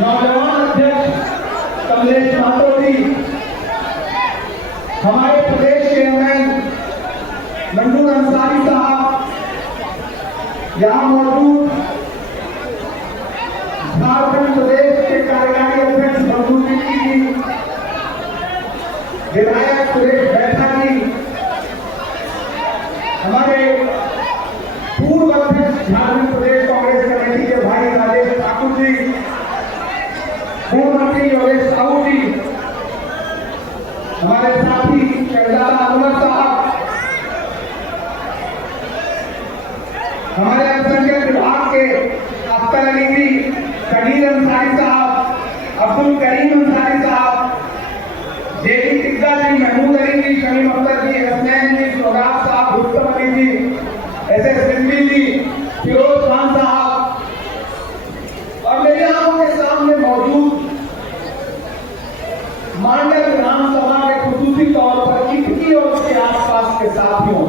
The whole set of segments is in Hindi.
नौजवान अध्यक्ष कमलेश महतो जी, हमारे प्रदेश के चेयरमैन मंजूर अंसारी साहब, यहाँ मौजूद झारखंड प्रदेश के कार्यकारी अध्यक्ष मंजूर जी, विधायक सुरेश बैठा जी, हमारे पूर्व अध्यक्ष झारखंड प्रदेश कांग्रेस कमेटी के भाई राजेश ठाकुर जी, पूर्व मंत्री योगेश साहू जी, हमारे साथी शहजादा अनवर साहब, हमारे अल्पसंख्यक विभाग के अख्तर अली जी, शहीद अंसारी साहब, अब्दुल करीम अंसारी साहब, जेडी टिग्गा जी, महमूद अली जी, शमीम अख्तर जी, हसनैन जी, सोहराब साहब, रुस्तम अली जी, एसएस सिंधी जी, फिरोज खान साहब, और मेरे आंखों के सामने मौजूद मांडव विधानसभा के खुसूसी तौर पर इटकी और उसके आसपास के साथियों,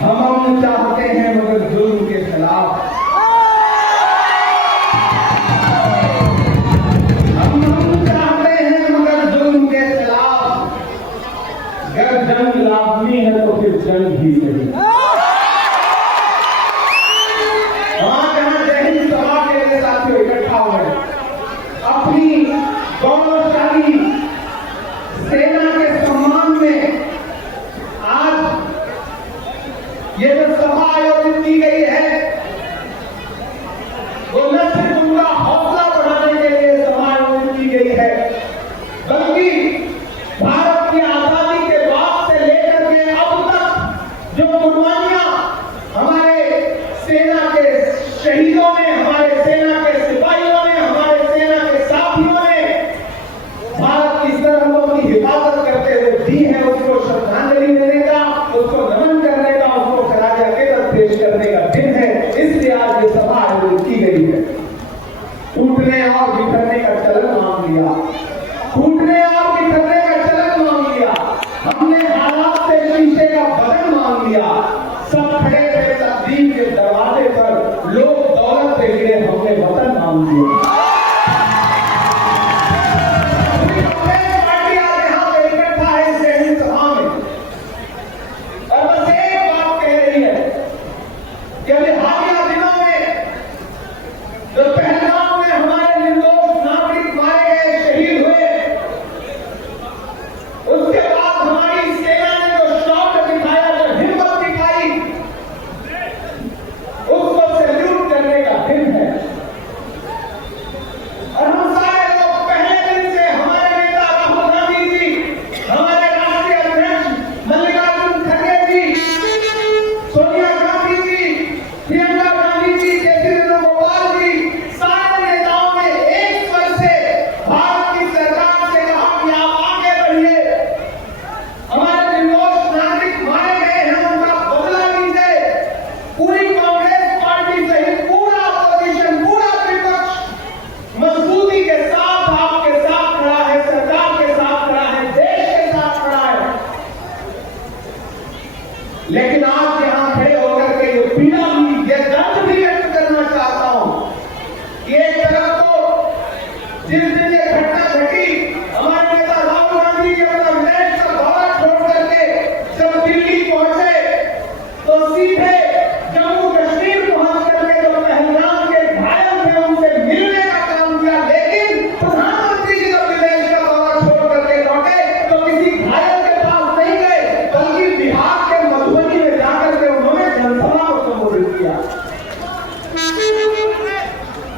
हम चाहते हैं मगर जुल्म के खिलाफ, हम चाहते हैं मगर जुल्म के खिलाफ, अगर जंग लाजमी है तो फिर जंग ही सही। वहां जहां जय हिंद सभा के लिए साथियों इकट्ठा हुए, अपनी गौरवशाली सेना के सम्मान में आज ये जो सभा आयोजित की गई है, वो न सिर्फ उनका हौसला बढ़ाने के लिए सभा आयोजित की गई है, बल्कि भारत की आजादी के बाद से लेकर के अब तक जो कुर्बानियां हमारे सेना के शहीदों ने, हमारे सेना के सिपाहियों ने, हमारे सेना के साथियों ने भारत की सरहदों की हिफाजत करते हुए दी है, उसको श्रद्धांजलि देने का, उसको नमन करने का, उसको खराज अकीदत पेश करने का दिन है। इसलिए आज ये सभा आयोजित की गई है। टूटने और बिखरने का चलन मान लिया, टूटने और बिखरने का चलन मान लिया, हमने हालात से शीशे का बदन मान लिया, सब खड़े थे तकदीर के दरवाजे पर, लोग दौलत से गिरे, हमने वतन मान लिया। पार्टी आज यहाँ पे इकट्ठा है इस जय सभा में, और बस एक बात कह रही है कि अभी हालिया दिनों में जो पहलगाम में हमारे निर्दोष नागरिक मारे गए, शहीद हुए, उसके बाद हमारी सेना ने जो शौर्य दिखाया, जो हिम्मत दिखाई, उसको सैल्यूट करने का दिन है।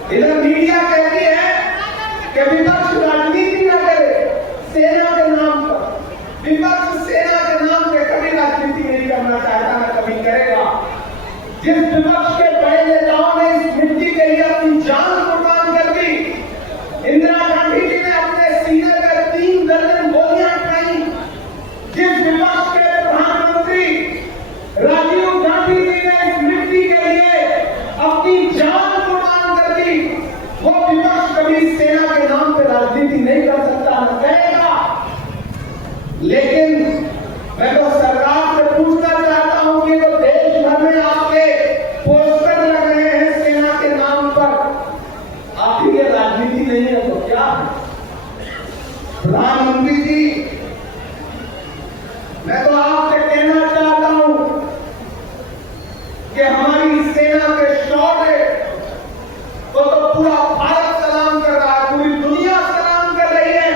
इधर मीडिया कहती है कि विपक्ष राजनीति न करे सेना के नाम पर। विपक्ष सेना के नाम पे कभी राजनीति नहीं करना चाहता, न कभी करेगा। जिस विपक्ष के बड़े नेताओं ने इस मिट्टी के लिए अपनी जान कुर्बान कर दी, इंदिरा गांधी जी ने अपने सीने पर 3 दर्जन गोलियां खाई, जिस विपक्ष के प्रधानमंत्री राजीव गांधी जी ने इस मिट्टी के लिए अपनी जान कुर्बान कर दी, वो विपक्ष कभी सेना के नाम पे राजनीति नहीं कर सकता, न करेगा। लेकिन मैं तो सरकार से पूछना चाहता हूं कि तो देश भर में आपके पोस्टर लग रहे हैं सेना के नाम पर, आखिर ये राजनीति नहीं है तो क्या है? प्रधानमंत्री जी, मैं तो आपसे कहना चाहता हूं कि हमारी सेना के शौर्य को तो पूरा भारत सलाम कर रहा है, पूरी दुनिया सलाम कर रही है।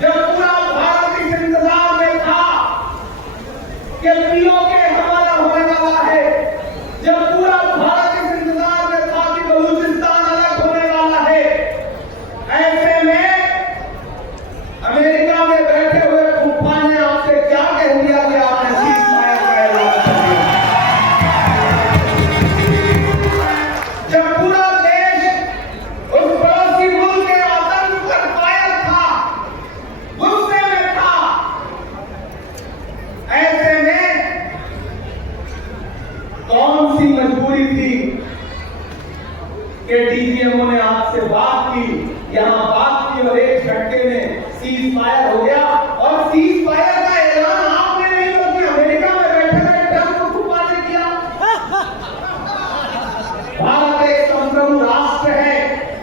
जब पूरा भारत इस इंतजार में था कि पीओके हमारा होने वाला है, जब पूरा भारत इस इंतजार में था कि बलूचिस्तान अलग होने वाला है, ऐसे में अमेरिका में बैठे हुए फूफा ने आपसे क्या कह दिया कि आपने सीज़फायर का ऐलान कर दिया? जब पूरा देश उस पड़ोसी मुल्क के आतंक पर कायल था, गुस्से में था, ऐसे में कौन सी मजबूरी थी कि डीजीएमओ ने आपसे बात की, यहां बात की और एक झटके में सीज फायर हो गया। और सीज फायर का ऐलान आपने नहीं बल्कि अमेरिका में बैठे हुए ट्रंप फूफा ने किया। भारत एक संप्रभु राष्ट्र है,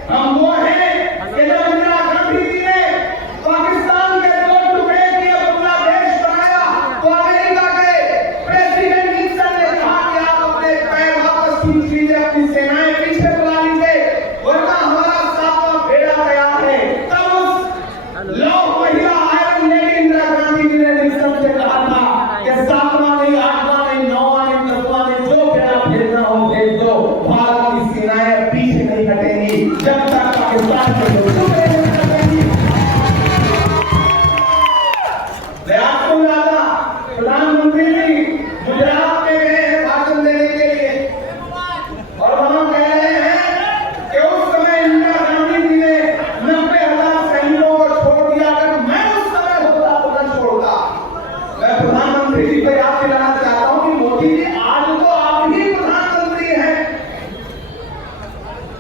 हम वो हैं कि जब इंदिरा गांधी जी ने पाकिस्तान के 2 टुकड़े किए, पूरा देश बनाया, तो अमेरिका के प्रेसिडेंट निक्सन ने कहा कि आप अपने पैर वापस खींच लीजिए, अपनी सेनाएं पीछे बुला लीजिए, वरना हमारा 7वां बेड़ा तैयार है। तब उस लौह महिला आयरन लेडी इंदिरा गांधी जी ने निक्सन से कहा था कि 7वां नहीं, 8वां नहीं, 9वां नहीं, 10वां नहीं, जो बेड़ा भेजना हो भेज दो, भारत की सेनाएं पीछे नहीं हटेंगी जब तक पाकिस्तान के लोग टुकड़े नहीं हटेंगी। मैं आपको बताता, प्रधानमंत्री जी गुजरात में गए हैं भाषण देने के लिए और वहां कह रहे हैं कि उस समय इंदिरा गांधी जी ने 90,000 सैनिकों को छोड़ दिया, अगर मैं उस समय होता तो न छोड़ता। मैं प्रधानमंत्री जी को याद दिलाना चाहता हूं कि मोदी जी आज तो आप ही प्रधानमंत्री हैं।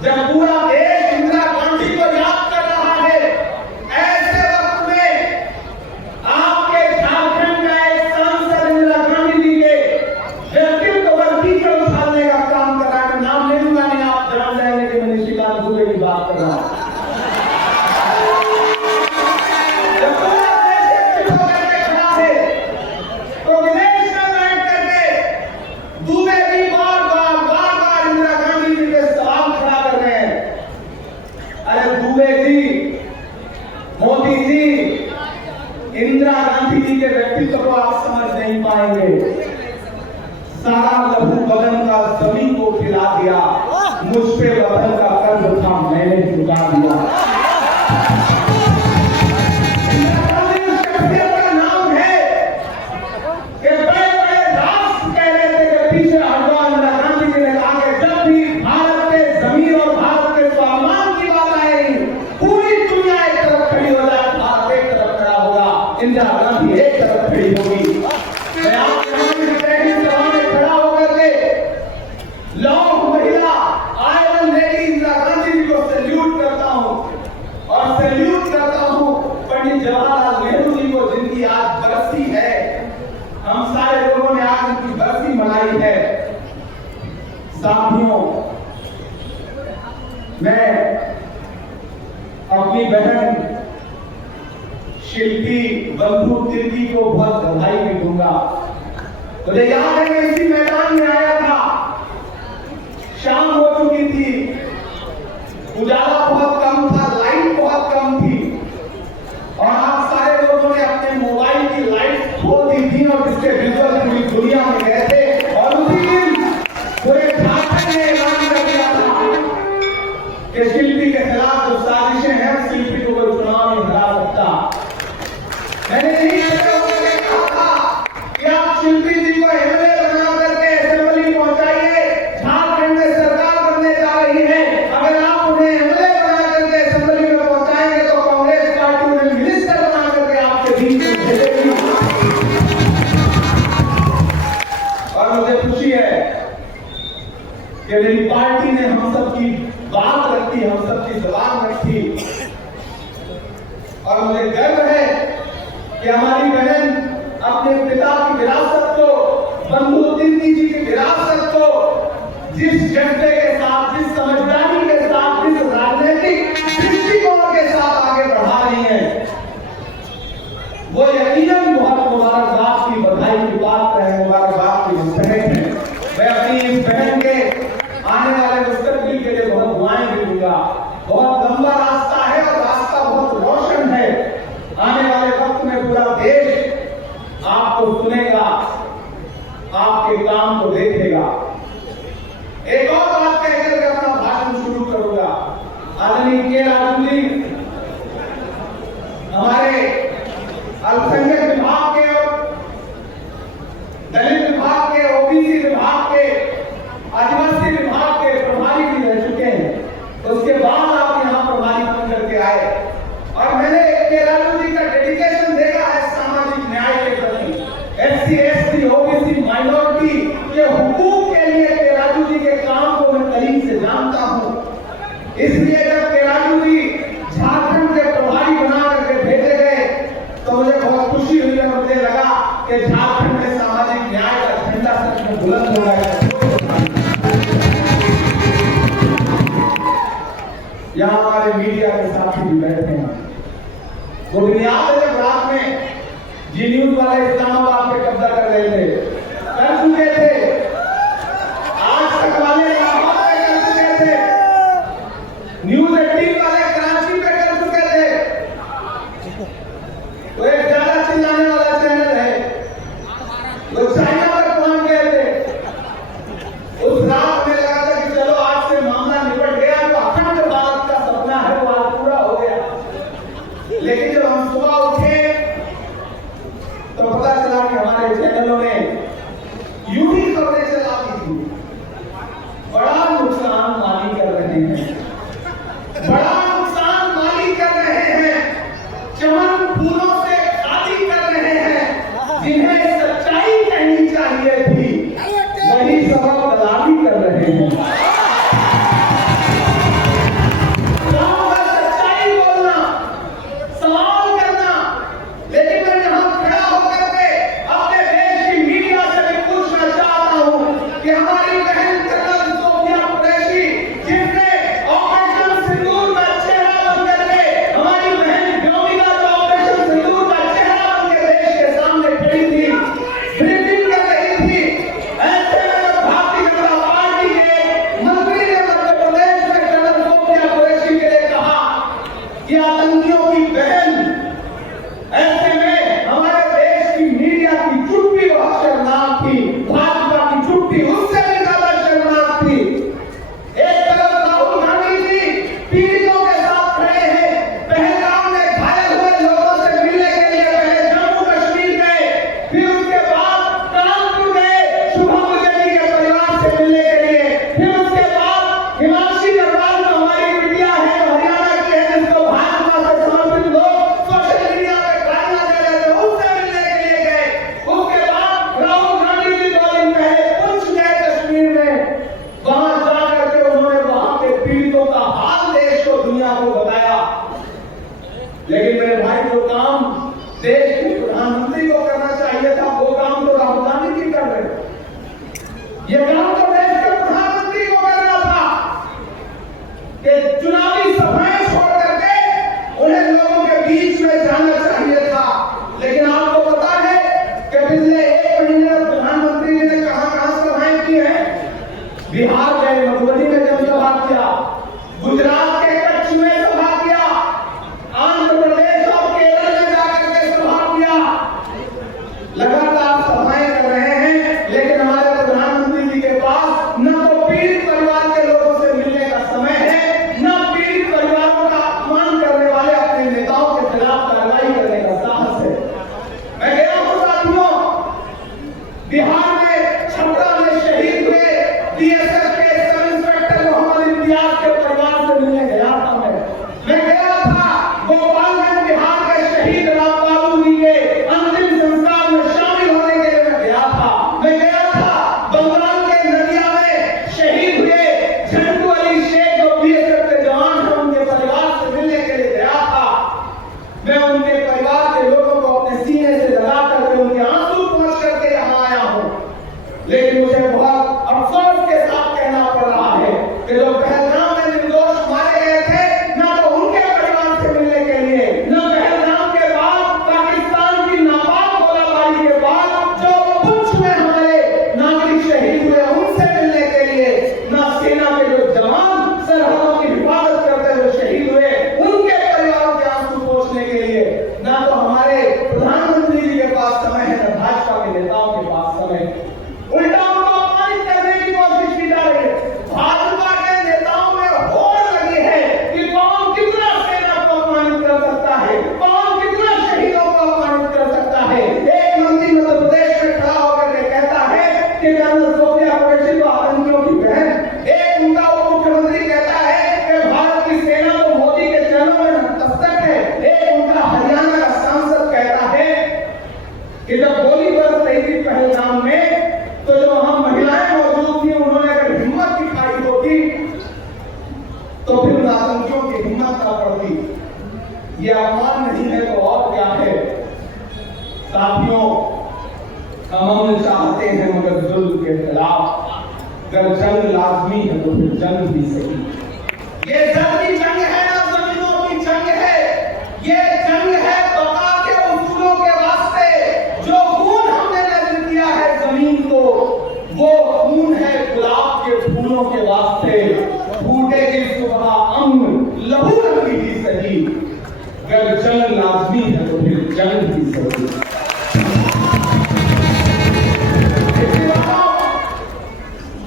जब पूरा देश इंदिरा गांधी को याद कर रहा है, ऐसे वक्त में आपके झारखंड का एक सांसद इंदिरा गांधी जी के व्यक्तित्व पर टीका उछालने का काम कर रहा है। नाम ले लूंगा नहीं, आप जान जाएंगे कि मैं निशिकांत दुबे की बात कर रहा हूं। जब पूरा देश एकजुट होकर के खड़ा है, तो विदेश में बैठ करके दुबे जी बार बार इंदिरा गांधी जी के सवाल खड़ा कर रहे हैं। अरे दुबे जी, मोदी जी, इंदिरा गांधी जी के व्यक्तित्व को आप समझ नहीं पाएंगे। सारा लहू बदन का जमीन को खिला दिया, मुझ पे वतन का कर्ज था मैंने चुका दिया। इंदिरा गांधी उस शख्सियत का नाम है कि बड़े बड़े राष्ट्र कह रहे थे कि पीछे हटो। इंदिरा गांधी जी ने कहा कि जब भी भारत के जमीन और भारत के स्वाभिमान की बात आएगी, पूरी दुनिया एक तरफ खड़ी हो जाए, भारत एक तरफ खड़ा होगा, इंदिरा गांधी एक तरफ खड़ी होगी। मैं आपके सामने सभा में खड़ा होकर के लौह महिला आयरन लेडी इंदिरा गांधी जी को सैल्यूट करता हूं और सैल्यूट करता हूं पंडित जवाहरलाल नेहरू जी को, जिनकी आज बरसी है। हम सारे लोगों ने आज उनकी बरसी मनाई है। साथियों, मैं अपनी बहन शिल्पी बंधु तिर्की को बहुत बधाई भी दूंगा। मुझे याद है मैं इसी मैदान में आया था, शाम हो चुकी थी, उजाला बहुत कम था, लाइट बहुत कम थी और आप सारे लोगों ने अपने मोबाइल की लाइट खोल दी थी और इसके विजुअल पूरी दुनिया में गए थे। और उसी दिन पूरे झारखंड ने ऐलान कर दिया था कि की, हम सबकी जुबान में थी। और मुझे गर्व है कि हमारी बहन अपने पिता की विरासत को, बंधु तिर्की जी की विरासत को जिस जज्बे के साथ, जिस समझदारी के साथ, जिस राजनीतिक दृष्टिकोण के साथ आगे बढ़ा रही है, वो यकीनन बहुत मुबारकबाद की, बधाई की बात है, मुबारकबाद की मुस्तहिक है। मैं अपनी इस बहन के आने वाले मुस्तकबिल के लिए बहुत दुआएं भी दूंगा। बहुत लंबा रास्ता है और रास्ता बहुत रोशन है। आने वाले वक्त में पूरा देश आपको सुनेगा, आपके काम को देखेगा। एक और बात कहकर मैं अपना भाषण शुरू करूंगा। आदरणीय के राजू जी हमारे अल्पसंख्यक विभाग के और दलित विभाग के, ओबीसी विभाग के, आदिवासी विभाग के प्रभारी भी रह चुके हैं। उसके बाद आप यहाँ प्रभारी बन करके आए और मैंने के राजू जी का डेडिकेशन देखा है सामाजिक न्याय के प्रति, एससी, एसटी, ओबीसी, माइनॉरिटी के हुकूक के लिए के राजू जी के काम को मैं करीब से जानता हूँ। इसलिए जब के राजू जी झारखंड के प्रभारी बना करके भेजे गए तो मुझे बहुत खुशी हुई और मुझे लगा कि झारखंड में सामाजिक न्याय का झंडा सच में बुलंद हो गया। यहाँ हमारे मीडिया के साथी भी बैठे हैं। वो बुनियाद है जब रात में जी न्यूज वाले इस्लामाबाद पे कब्जा कर रहे थे, कर चुके थे, आज तक वाले लाहौर पे कर चुके थे, न्यूज 18 वाले कराची पे कर चुके थे। तो एक ज्यादा चिल्लाने वाला चैनल है, वो चाइना तक पहुंच गए थे। उस रात में लगा था कि चलो आज से मामला निपट गया, तो अखंड भारत का सपना है वो आज पूरा हो गया। लेकिन जब हम सुबह उठे तो पता चला कि हमारे चैनलों ने यूं ही खबरें चला दी थी, बड़ा नुकसान माली कर रहे हैं, बड़ा नुकसान माली कर रहे हैं, चमन फूलों से खाली कर रहे हैं, जिन्हें सच्चाई कहनी चाहिए थी वही सबक दलाली कर रहे हैं। सच्चाई बोलना, सवाल करना, लेकिन मैं यहां खड़ा होकर के अपने देश की मीडिया से भी पूछना चाहता हूं कि हमारी बहन कर्नल सोफिया कुरैशी, जिसने ऑपरेशन सिंदूर का चेहरा बन करके, हमारी बहन व्योमिका जो ऑपरेशन सिंदूर का चेहरा बन के देश के सामने खड़ी थी, ब्रीफिंग कर रही थी, ऐसे में जब भारतीय जनता पार्टी के मंत्री ने मध्य प्रदेश में कर्नल सोफिया कुरैशी के लिए कहा कि आतंकियों की बहन, ऐसे में हमारे देश की मीडिया की चुप्पी बहुत शर्मनाक थी, भाजपा की चुप्पी उससे भी ज्यादा शर्मनाक थी। एक तरफ राहुल गांधी जी पीड़ितों के साथ खड़े हैं, पहलगाम में घायल हुए लोगों से मिलने के लिए पहले जम्मू कश्मीर गए, फिर उसके बाद कानपुर गए शुभम मुखर्जी के परिवार से मिलने के लिए, फिर उसके बाद हिमांशी अग्रवाल जो हमारी बिटिया है, हरियाणा की है, जिसको भाजपा से समर्पित लोग सोशल मीडिया पे गालियां दे रहे थे, उससे मिलने के लिए गए। उसके बाद राहुल गांधी जी 2 दिन पहले पुंछ गए कश्मीर में, वहां जाकर के उन्होंने वहां के पीड़ितों का हाल देश को, दुनिया को बताया। लेकिन मेरे भाई जो काम देश के प्रधानमंत्री को करना चाहिए था वो काम तो राहुल गांधी जी कर रहे। ये काम तो देश के प्रधानमंत्री को करना था कि चुनावी सभाएं छोड़ करके उन्हें लोगों के बीच में जाना चाहिए था। लेकिन आपको पता है कि पिछले 1 महीने में प्रधानमंत्री जी ने कहां सभाएं की हैं? बिहार गए, मधुबनी में जनसभा किया, गुजरात के कच्छ में सभा किया, आंध्र प्रदेश और केरल में जाकर के सभा किया। लगातार सभाएं कर रहे हैं, लेकिन हमारे प्रधानमंत्री जी के पास न तो पीड़ित परिवार के लोगों से मिलने का समय है, न पीड़ित परिवारों का अपमान करने वाले अपने नेताओं के खिलाफ कार्रवाई तो फिर उन आतंकियों की हिम्मत ना पड़ती। ये अपमान नहीं है तो और क्या है। साथियों, हम चाहते हैं मगर जुल्म के खिलाफ अगर जंग लाजमी है तो फिर जंग भी सही। ये जंग की जंग है ना जमीनों की जंग है। ये जंग है बका के उसूलों के वास्ते। जो खून हमने नजर किया है जमीन को, वो खून है गुलाब के फूलों के वास्ते। फूटेगी सुबह अम्न लहू रंगी भी सही। अगर जंग लाजमी है तो फिर जंग भी सही।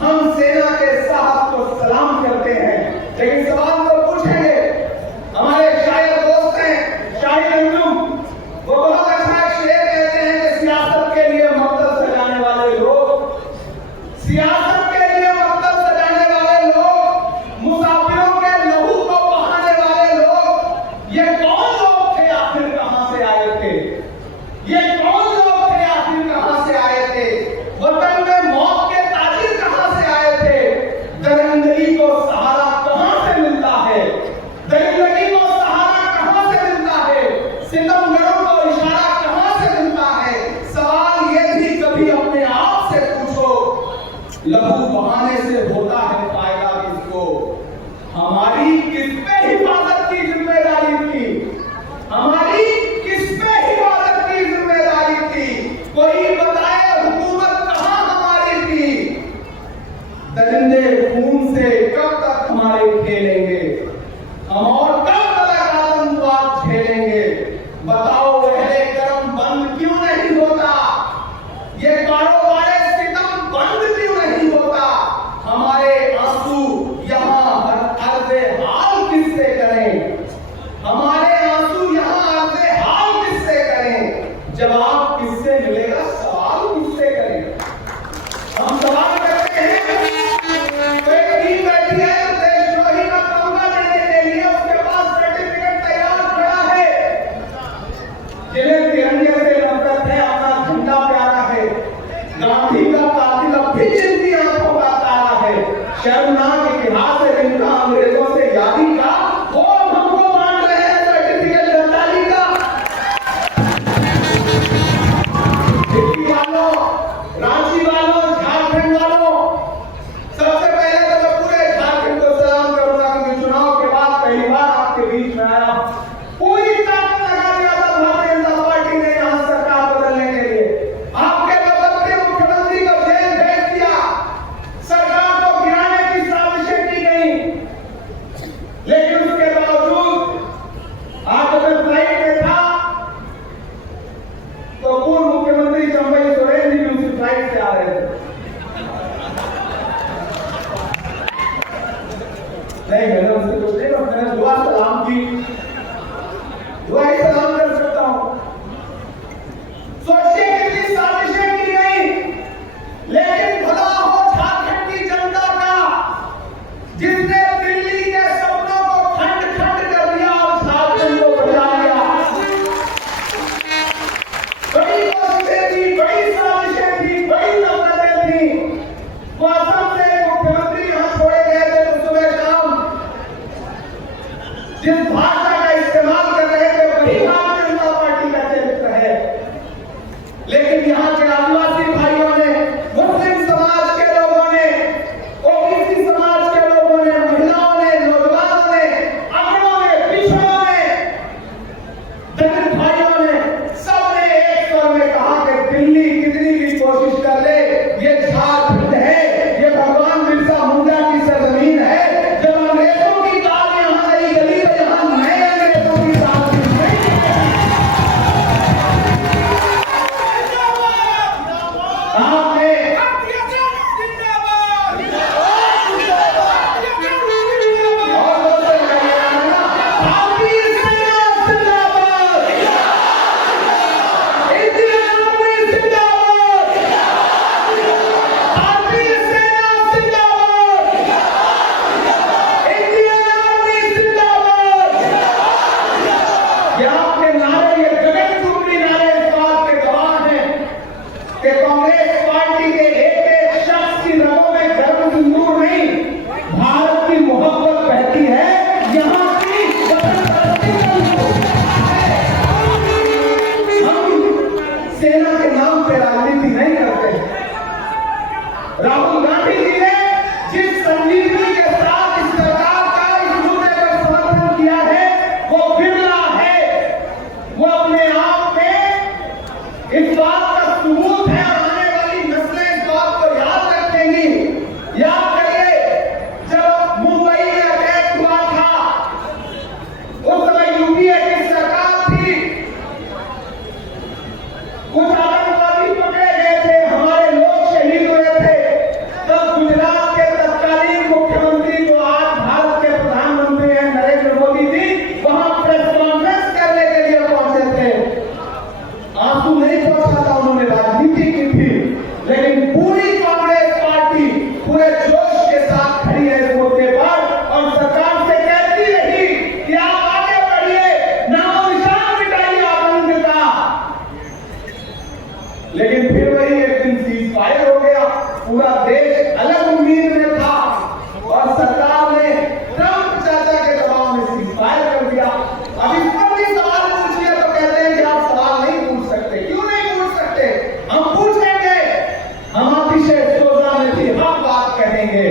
हम सेना के साहस को सलाम करते हैं, लेकिन सवाल तो पूछेंगे। हमारे शायर दोस्त हैं शाहिद अंजुम, वो बहुत अच्छा शेर कहते हैं कि सियासत के लिए मकसद सजाने वाले लोग, सियासत के लिए मकसद सजाने वाले लोग, मुसाफिरों के लहू को बहाने वाले लोग, ये कौन लोग थे आखिर कहां से आए थे। ये कौन लोग थे आखिर कहां से आए थे। वतन में मौत के ताजिर कहां से आए थे। दरिंदगी को सहारा कहां से मिलता है। दरिंदगी को सहारा कहां से मिलता है। सितमगरों को इशारा कहां से मिलता है। सवाल ये भी कभी अपने आप से पूछो, लहू बहाने से होता है फायदा किसको। हमारी किस पे हिफाजत की जिम्मेदारी थी। हमारी किस पे हिफाजत की जिम्मेदारी थी। कोई बताए हुकूमत कहां हमारी थी। दरिंदे खून से कब तक हमारे खेलेंगे। हम और कब तक आतंकवाद झेलेंगे। बताओ पहले कर्म बंद क्यों नहीं होता। ये कारोबार सितम बंद क्यों नहीं होता। हमारे आंसू यहाँ अर्ज़े हाल किससे करें। हमारे आंसू यहाँ अर्ज़े हाल किससे करें। जवाब किससे मिलेगा, सवाल किससे करें। हम सवाल करते हैं। तो एक टीम बैठी है देशद्रोही का तमगा देने के लिए, उसके पास सर्टिफिकेट तैयार खड़ा है। जिन्हें तिरंगे से नफरत है, अपना झंडा प्यारा है, गांधी का कातिल अब भी जिनकी आंखों का तारा है। शर्मनाक इतिहास है जिनका अंग्रेजों से यादी का, वो हमको बांट रहे हैं सर्टिफिकेट गद्दारी का। दिल्ली वालों, रांची वालों, झारखंड वालों, सबसे पहले तो मैं पूरे झारखंड को सलाम करूंगा क्योंकि चुनाव के बाद पहली बार आपके बीच में आया। पूरी ताकत लगा दिया था भारतीय जनता पार्टी ने यहां सरकार बदलने के लिए। आपके बदलते मुख्यमंत्री को जेल भेज दिया। सरकार को गिराने की साजिशें की गई, लेकिन उसके बावजूद आज अगर फ्लाइट में था तो पूर्व मुख्यमंत्री चंबई सोरेन जी भी उसी फ्लाइट से आ रहे थे। नहीं, मैंने उनसे कुछ नहीं, मैंने दुआ सलाम की, दुआ ही सलाम कर सकता हूं। सोचिए कितनी साजिशें की गई, लेकिन भला हो झारखंड की जनता का जिसने दिल्ली के सपनों को खंड खंड कर दिया और झारखंड को बचा लिया। बड़ी कोशिशें थी, बड़ी साजिशें थी, बड़ी नफरतें थी। वो असम से मुख्यमंत्री यहां छोड़े गए थे तो सुबह शाम जिस भाषा का इस्तेमाल कर रहे थे वही भारतीय जनता पार्टी का चरित्र है। लेकिन यहाँ के आदिवासी भाइयों ने, मुस्लिम समाज के लोगों ने, ओबीसी समाज के लोगों ने, महिलाओं ने, नौजवानों ने, अगड़ों ने, पिछड़ों ने, दलित भाइयों ने, सबने एक स्वर में कहा कि दिल्ली कितनी भी कोशिश कर ले, ये झारखंड है, ये भगवान बिरसा मुंडा की सरजमीन है। जब अंग्रेजों की कार यहाँ नहीं गली तो यहाँ नए अब इस पर भी सवाल पूछिए तो कहते हैं कि आप सवाल नहीं पूछ सकते। क्यों नहीं पूछ सकते? हम पूछेंगे, हम अतिशय सोजा में भी हक बात कहेंगे,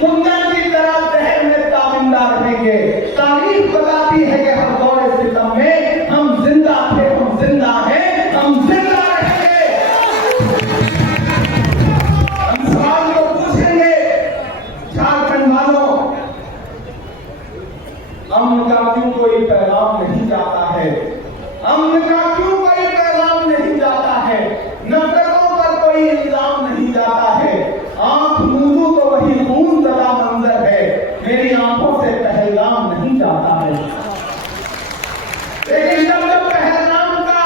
कुंदन की तरह जहर में ताबिंदा रहेंगे। तारीख बताती है कि हर दौर सितम में हम जिंदा थे, हम जिंदा हैं, हम जिंदा रहेंगे। हम सवाल को पूछेंगे, झारखंड वालों, अमन का क्यों कोई पैगाम नहीं जाता है? अमन का क्यों कोई पैगाम नहीं जाता है? नफरतों पर कोई इल्जाम नहीं जाता है। आंख मूंदू तो वही खून तथा मंजर है, मेरी आंखों से पहलगाम नहीं जाता है। लेकिन जब पहलगाम का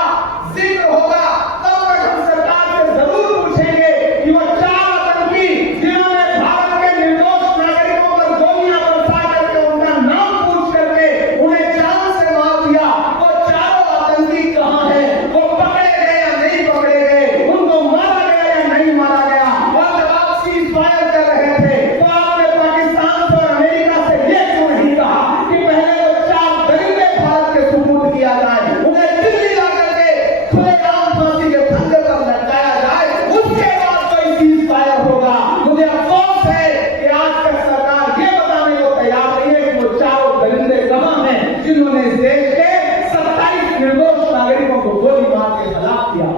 जिक्र होगा तब हम सरकार से जरूर पूछेंगे कि वो 4 आतंकी जिन्होंने भारत के निर्दोष नागरिकों पर गोलियां बरसा करके उनका नाम पूछ करके उन्हें जान से मार दिया, वो 4 आतंकी कहां है? वो पकड़े गए या नहीं पकड़े गए? उनको मारा गया या नहीं मारा गया? और जब आप सीज फायर कर रहे थे तो आपने पाकिस्तान और अमेरिका से ये क्यों नहीं कहा कि पहले वो 4 दरिंदे भारत के सुपुर्द किया जाए, उन्हें दिल्ली ला करके खुलेआम फांसी के फंदे पर लटकाया जाए, उसके बाद कोई सीज फायर होगा। मुझे अफसोस है कि आज तक सरकार ये बताने को तैयार नहीं है कि वो 4 दरिंदे कहां हैं जिन्होंने इस देश के 27 निर्दोष नागरिकों को गोली मार के हलाक किया।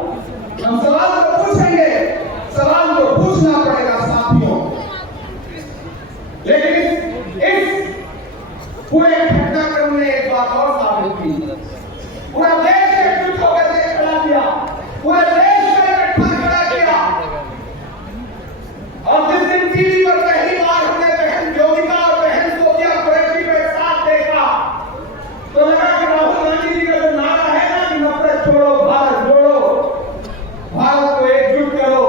हम सवाल को पूछेंगे, सवाल को पूछना पड़ेगा साथियों। लेकिन इस पूरे घटनाक्रम ने एक बात और साबित की, पूरा देश एकजुट होकर के खड़ा किया, पूरे देश को इकट्ठा खड़ा किया। और जिस दिन टीवी पर पहली बार हमने बहन योगिता और बहन सोनिया कुरैशी को एक साथ देखा तो लगा कि राहुल गांधी जी का जो नारा है ना कि नफरत छोड़ो भारत जोड़ो, भारत को एकजुट करो,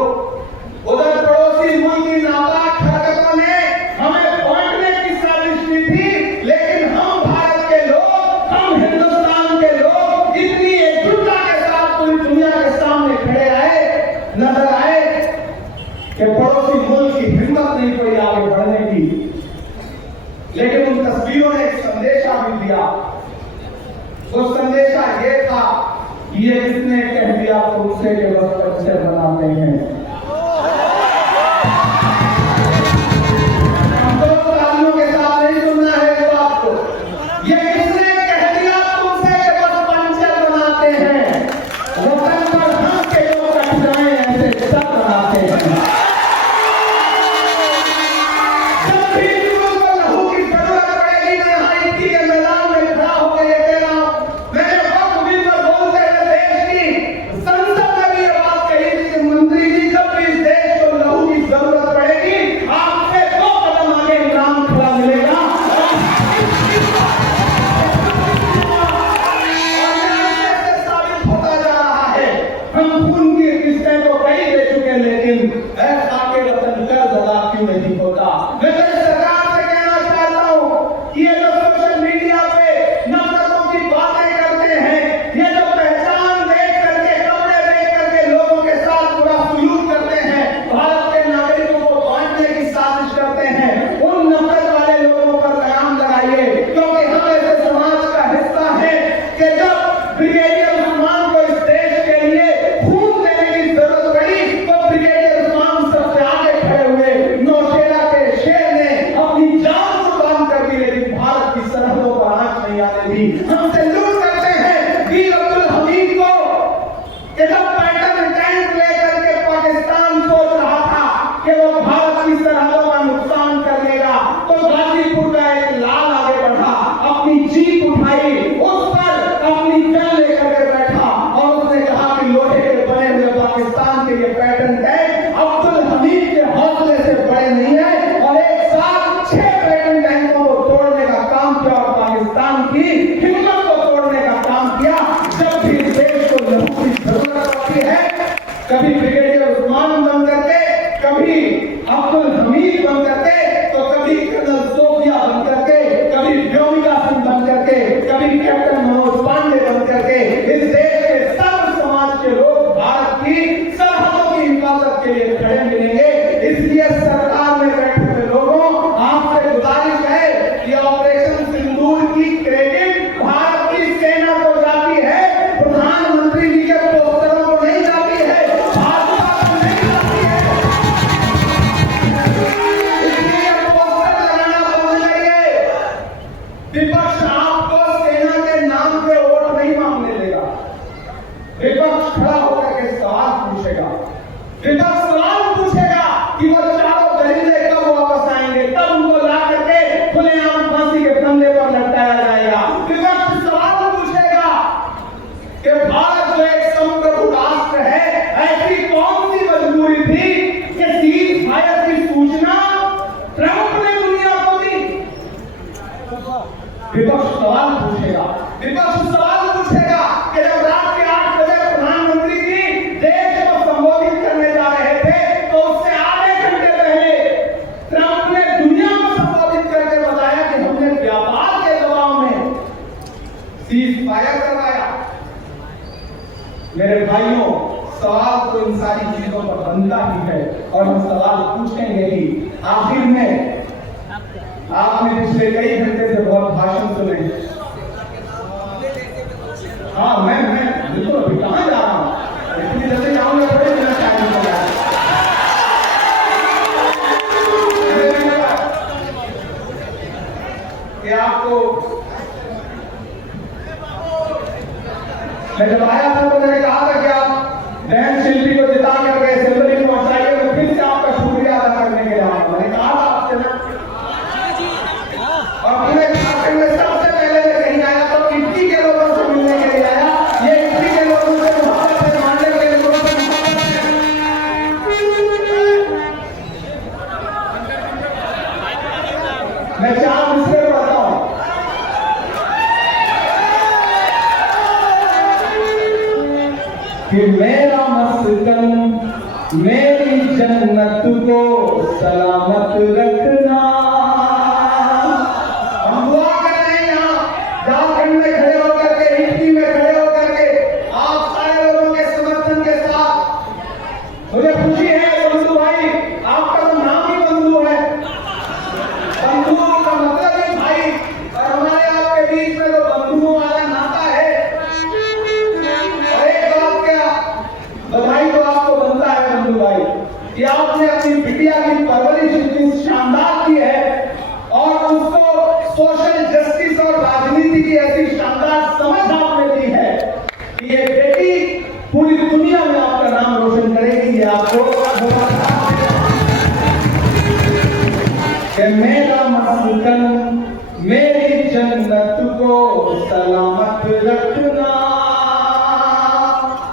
उधर पड़ोसी मुल्क की नापाक हरकतों ने हमें बांटने की साजिश की थी, लेकिन हम भारत के लोग, हम हिंदुस्तान के लोग इतनी एकजुटता के साथ पूरी दुनिया के सामने खड़े आए, नजर आए कि पड़ोसी मुल्क की हिम्मत नहीं पड़ी आगे बढ़ने की। लेकिन उन तस्वीरों ने एक संदेशा भी दिया। वो संदेशा ये था कि ये किसने कह दिया तुमसे के बस बच्चे बनाते हैं। हम तो तालियों के साथ नहीं सुनना है इस बात को। ये किसने कह दिया तुमसे के बस पंचर बनाते हैं? वतन पर हंस के लोग कट जाए ऐसे सब बनाते हैं। जब भी तुमको लहू की जरूरत पड़ेगी मैं यहाँ इक्की के मैदान में खड़ा होकर ये कह रहा हूं। मैंने वक्त भी पर बोलते हुए देश की संसद में भी ये बात कही थी कि मंत्री जी विपक्ष आपको सेना के नाम पे वोट नहीं मांगने देगा। विपक्ष खड़ा होकर के सवाल पूछेगा। विपक्ष सवाल पूछेगा कि वो चारों दरिंदे कब वापस आएंगे, तब उनको ला करके खुलेआम फांसी के फंदे पर लटकाया जाएगा। विपक्ष सवाल पूछेगा कि भारत जो एक संप्रभु राष्ट्र है, ऐसी कौन सी मजबूरी थी कि सीज फायर की सूचना ट्रंप ने दुनिया को दी। विपक्ष सवाल पूछेगा। विपक्ष सवाल पूछेगा कि जब रात के 8 बजे प्रधानमंत्री जी देश को संबोधित करने जा रहे थे, तो उससे आधे घंटे पहले ट्रंप ने दुनिया को संबोधित करके बताया कि हमने व्यापार के दबाव में सीज फायर करवाया। मेरे भाइयों, सवाल तो इन सारी चीजों पर बनता ही है और हम सवाल पूछेंगे ही। आखिर में आपने पिछले कई घंटे से बहुत भाषण सुने। हाँ, मैं बिल्कुल अभी कहाँ जा रहा हूँ, इतनी जल्दी जाऊंगा थोड़े दिन टाइम हो गया। कि आपको मैं जब आया था तो मैंने कहा था कि आप बहन शिल्पी को जिता करके असेंबली में पहुंचाइए, तो फिर से आपका शुक्रिया अदा करने के लिए आया। मैंने कहा था आपसे ना, और पूरे झारखंड में सबसे पहले मैं कहीं आया तो इटकी के लोगों से मिलने के लिए आया। ये इटकी के लोगों से मोहब्बत से मानने के लिए लोगों से मैं 4 मिसरे पढ़ता हूँ। कि मेरा मस्कन मेरी जन्नत को सलामत रखना। हम दुआ कर रहे हैं यहाँ झारखंड में खड़े होकर के, इटकी में खड़े होकर के, आप सारे लोगों के समर्थन के साथ। मुझे खुशी है बंधु भाई, आपका तो नाम ही बंधु है। बंधु का मतलब है भाई, और हमारे आपके बीच में तो बंधुओं वाला नाता है। और एक बात क्या बधाई तो आपको बनता है बंधु भाई कि आपने अपनी बिटिया की परवरिश इतनी शानदार की है और उसको सोशल जस्टिस और राजनीति की ऐसी शानदार समझ आपने दी है कि ये बेटी पूरी दुनिया में आपका नाम रोशन करेगी। ये आपको कि मेरा मस्कन मेरी जन्नत को सलामत रखना।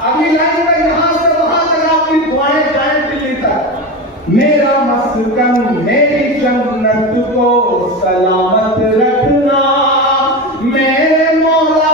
अगली लाइन में यहां से वहां तक आपकी दुआएं जाएं दिल्ली तक। मेरा मस्कन मेरी जन्नत को सलामत रखना। मेरे मौला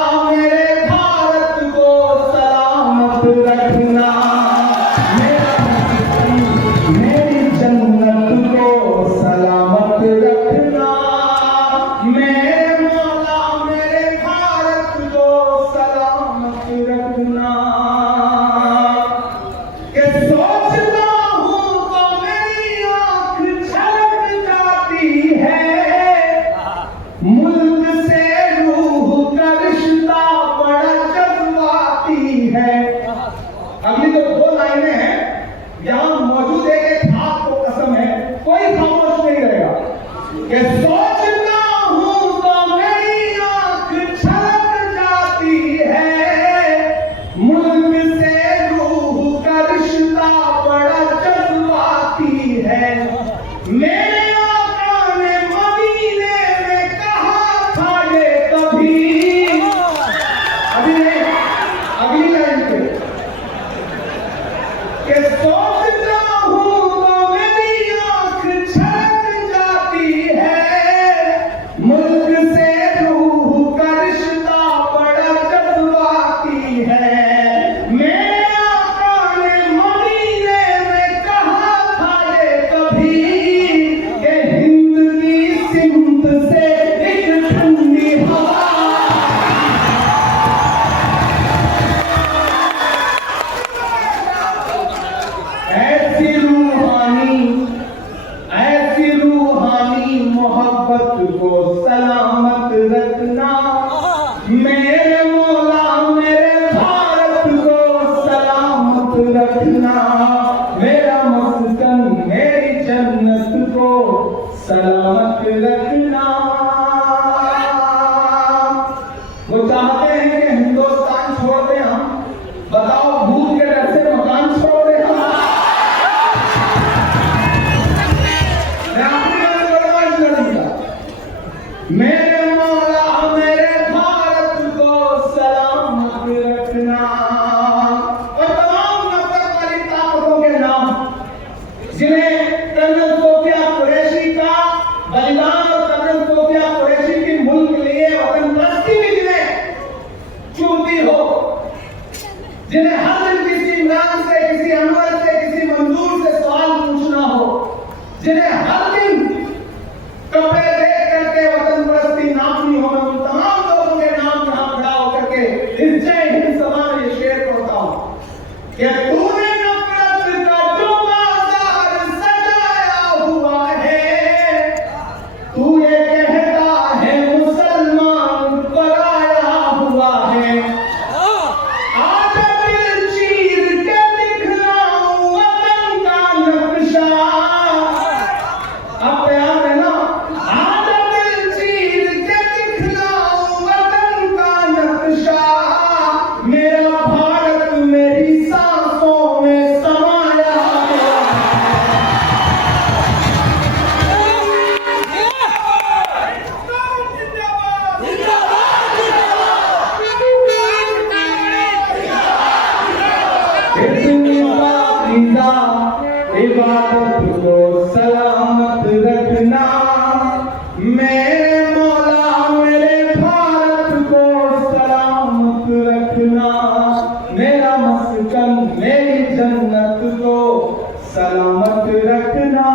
इबादत को सलामत रखना, मेरे मौला मेरे भारत को सलामत रखना, मेरा मस्कन मेरी जन्नत को सलामत रखना,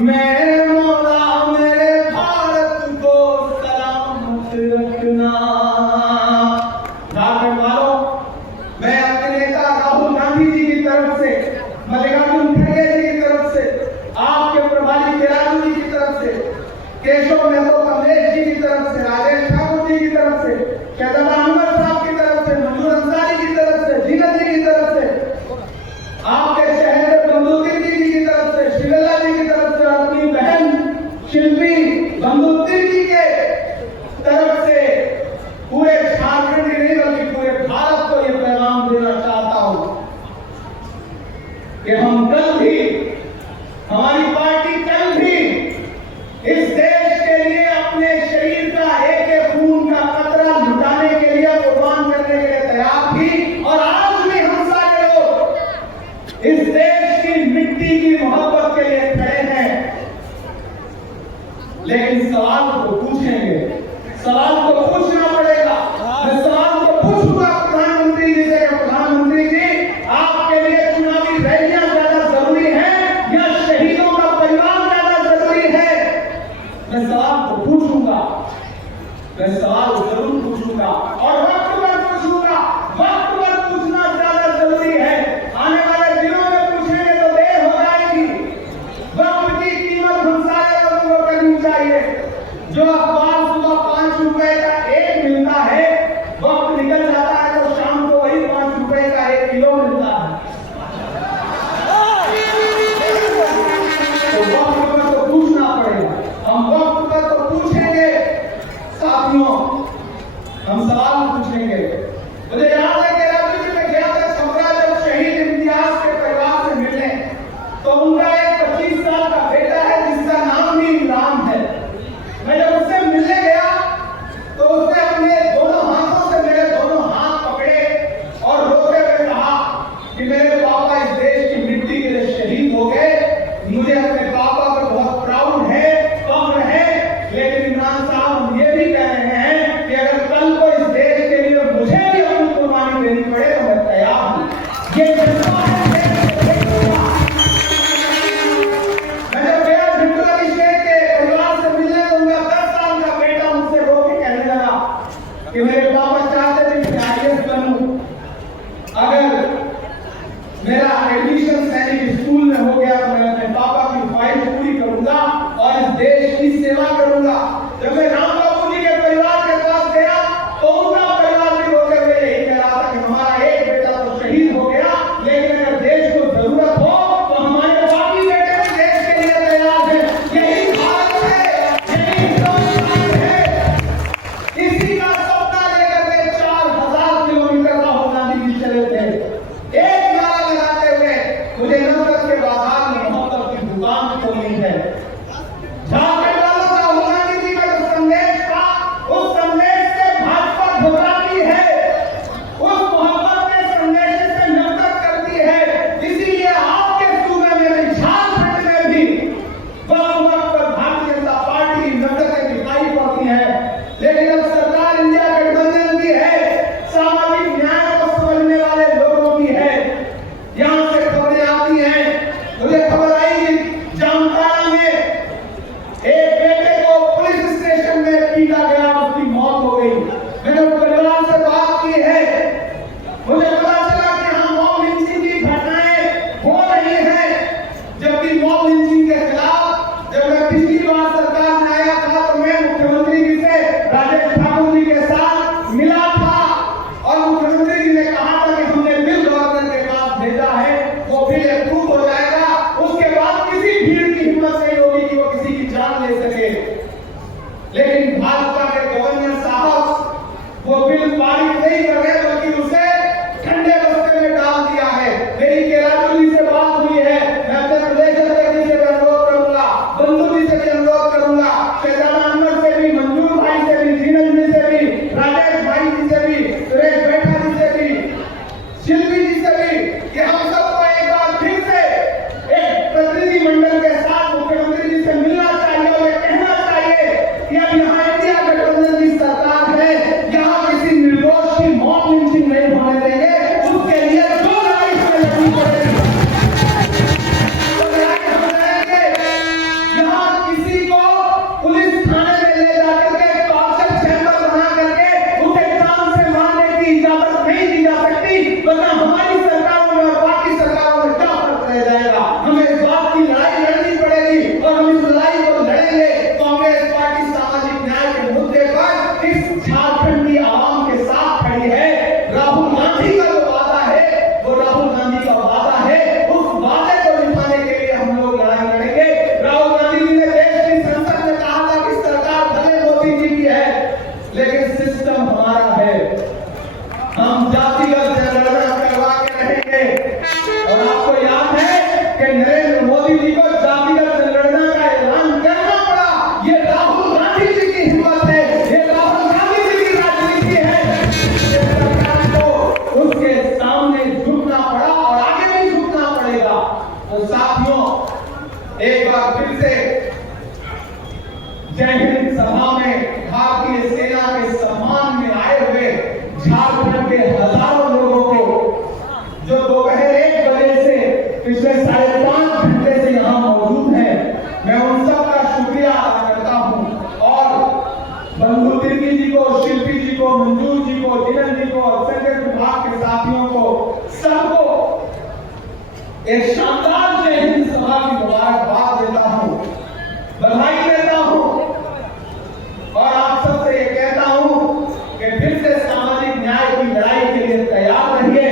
मेरे मौला मेरे भारत को सलामत रखना। झारखंड वालों, मैं अपने नेता राहुल गांधी जी की तरफ से, मल्लिकार्जुन खड़गे जी की तरफ से, आपके प्रभारी केराजू जी की तरफ से, केशव महतो कमलेश जी की तरफ से, राजेश ठाकुर जी की तरफ से, शहजादा अहमद साहब की तरफ से, मंजूर अंसारी की तरफ से, जीनत जी की तरफ से, आपके शहर बंदूकी जी की तरफ से, शिवला जी की तरफ से, अपनी बहन शिल्पी बंदूकी जी के तरफ से पूरे झारखंड ही नहीं बल्कि पूरे भारत को यह पैगाम देना चाहता हूं कि हम कल भी, हमारी पार्टी कल भी इस देश के लिए अपने शरीर का एक एक खून का कतरा लुटाने के लिए, कुर्बान करने के लिए तैयार थी। और आज भी हम सारे लोग इस देश की मिट्टी की मोहब्बत के लिए खड़े हैं। लेकिन सवाल को पूछेंगे, सवाल को पूछना पड़ेगा। मैं सवाल को पूछूंगा प्रधानमंत्री जी से, प्रधानमंत्री जी आपके लिए चुनावी रैलियां ज्यादा जरूरी है या शहीदों का परिवार ज्यादा जरूरी है? मैं सवाल को पूछूंगा, मैं सवाल जरूर पूछूंगा और वक्त पर पूछूंगा। वक्त पर पूछना ज्यादा जरूरी है। आने वाले दिनों में पूछेंगे तो देर हो जाएगी। वक्त की कीमत हम सारे लोगों को करनी चाहिए। जो अखबार सुबह 5 रुपए का एक मिलता है, वक्त निकल जाता है तो शाम को वही 5 रुपए का 1 किलो मिलता है। तो वक्त पर तो पूछना पड़ेगा। हम वक्त पर तो पूछेंगे साथियों, हम सवाल पूछेंगे। मुझे याद है कि राज्य में गया था छपरा, जब शहीद इम्तियाज के परिवार से मिलने, तो उनका एक 25 साल का बेटा है जिसका नाम भी इमरान है। मैं जब उससे मिलने गया तो उसने अपने दोनों हाथों से मेरे दोनों हाथ पकड़े और रोते हुए कहा कि मेरे पापा इस देश की मिट्टी के लिए शहीद हो गए। मुझे अपने पापा पर बहुत प्राउड है, फख्र है। लेकिन इमरान साहब हम ये भी कह रहे हैं कि अगर कल को इस देश के लिए मुझे भी अपनी कुर्बानी देनी पड़े तो मैं तैयार हूं। ये जज्बा है। मैं जब गया भिंडोली शेख के परिवार से मिलने, तो उनका 10 साल का बेटा मुझसे रो के कहने लगा कि मेरे पापा चाहते थे कि IAS बनूं। अगर मेरा एडमिशन सैनिक स्कूल में हो गया तो मैं अपने पापा की ख्वाहिश पूरी करूंगा और इस देश की सेवा करूंगा। जब मैं राम बाबू जी के परिवार के पास गया तो उनका परिवार भी रोते हुए यही कह रहा था कि हमारा एक बेटा तो शहीद हो गया, लेकिन अगर देश को जरूरत हो तो हमारे बाकी बेटे भी देश के लिए तैयार हैं। यही भारत है, यही हिंदुस्तान है। इसी का सपना लेकर के 4000 किलोमीटर राहुल गांधी जी चले थे, एक नारा लगाते हुए, मुझे नफरत के बाजार में मोहब्बत की दुकान खोलनी है। झारखंड वालों का राहुल गांधी जी का जो संदेश था, उस संदेश से भाजपा घबराती है, उस मोहब्बत के संदेश से नफरत करती है। इसीलिए आपके सूबे में भी, झारखंड में भी वक्त पर भारतीय जनता पार्टी की नफरतें दिखाई पड़ती है। लेकिन अब सरकार इंडिया गठबंधन की है, सामाजिक न्याय को समझने वाले लोगों की है। यहां से खबरें आती हैं, मुझे खबर आई कि जामताड़ा में एक बेटे को पुलिस स्टेशन में पीटा गया, उसकी मौत हो गई। मैंने उस परिवार से बात की है, मुझे पता चला कि यहाँ मॉब लिंचिंग की घटनाएं हो रही हैं। जबकि मॉब लिंचिंग के खिलाफ जब मैं पिछली बार सरकार में आया था तो मैं मुख्यमंत्री जी से, राजेश ठाकुर सिस्टम हमारा है। हम जातिगत जनगणना करवा के रहेंगे। और आपको याद है कि नरेंद्र मोदी जी को जातिगत जनगणना का ऐलान करना पड़ा। ये राहुल गांधी जी की हिम्मत है, ये राहुल गांधी जी की राजनीति है। सरकार को उसके सामने झुकना पड़ा और आगे भी झुकना पड़ेगा। तो साथियों, एक बार फिर से जय हिंद सभा में भारतीय सेना के सम्मान में आए हुए झारखंड के हजारों लोगों को, जो दोपहर 1 बजे से पिछले 5.5 घंटे से यहाँ मौजूद हैं, मैं उन सब का शुक्रिया अदा करता हूँ। और बंधु तिर्की जी को, शिल्पी जी को, मंजूर जी को, जिनन जी को और संगठन विभाग के साथियों को, सबको एक शानदार जय हिंद सभा की मुबारकबाद देता हूँ, बधाई देता हूँ। और आप सबसे ये कहता हूँ कि फिर से सामाजिक न्याय की लड़ाई के लिए तैयार रहिए।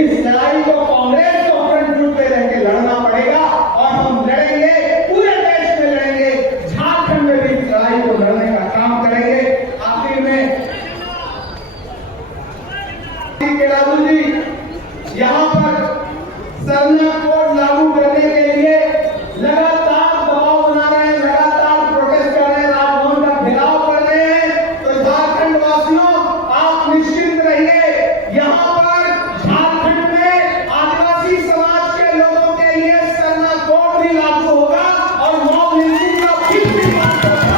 इस लड़ाई को कांग्रेस को फ्रंट पे रह के लड़ना पड़ेगा और हम लड़ेंगे, पूरे देश में लड़ेंगे, झारखंड में भी इस लड़ाई को लड़ने का काम करेंगे। आखिर में राहुल जी यहाँ पर सरना कोड लागू करने के लिए लगातार दबाव बना रहे हैं, लगातार प्रोटेस्ट कर रहे हैं, राजभवन का घेराव कर रहे हैं। तो झारखंड वासियों, आप निश्चिंत रहिए। यहाँ पर झारखंड में आदिवासी समाज के लोगों के लिए सरना कोड भी लागू होगा और मॉब लिंचिंग का भी बंद होगा।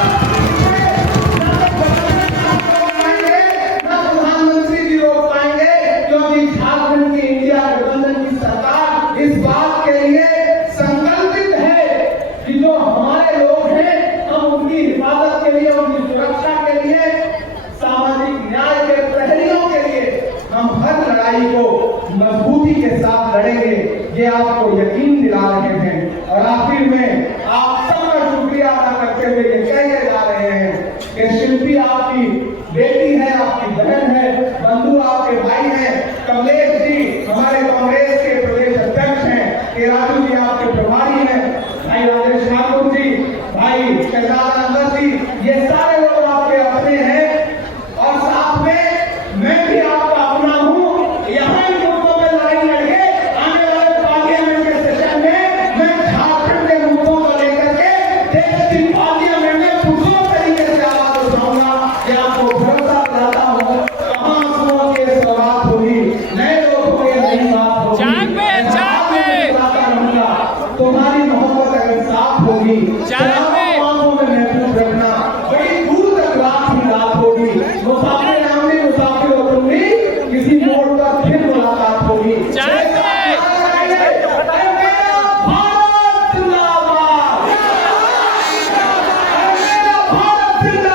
ना प्रधानमंत्री जी रोक पाएंगे, क्योंकि झारखंड की इंडिया गठबंधन की सरकार इस बात के लिए संकल्पित है कि जो हमारे लोग हैं, हम उनकी हिफाजत के लिए, उनकी सुरक्षा के लिए, सामाजिक न्याय के प्रहरियों के लिए हम हर लड़ाई को मजबूती के साथ लड़ेंगे। ये आपको यकीन दिला रहे हैं। और आखिर में आप सबका शुक्रिया अदा करते हुए ये कहने जा रहे हैं कि शिल्पी आपकी बेटी है, आपकी बहन है, बंधु आपके भाई हैं, कमलेश जी हमारे कांग्रेस के प्रदेश अध्यक्ष हैं, के राजू जी आपके प्रभारी हैं, भाई राजेश ठाकुर जी, भाई शहजाद अंदर जी, ये सारे लोग आपके अपने हैं। और साथ में मैं भी आपका अपना हूँ। यहाँ इन मुद्दों में लड़ाई लड़के आने वाले पार्लियामेंट के सेशन में मैं झारखंड के मुद्दों को लेकर के देश की पार्लियामेंट में पुरजोर तरीके से आवाज उठाऊंगा। ये आपको भरोसा दिलाता हूँ। कहाँ सुनो की शुरुआत होगी, नए लोगों को ये नई बात होगी। तुम्हारी मोहब्बत अगर साफ होगी, आंखों में महफूज रखना, बड़ी दूर तक रात ही रात होगी। मुसाफिर नामी मुसाफिर हो तुम भी, किसी मोड़ पर फिर मुलाकात होगी। भारत जिंदाबाद।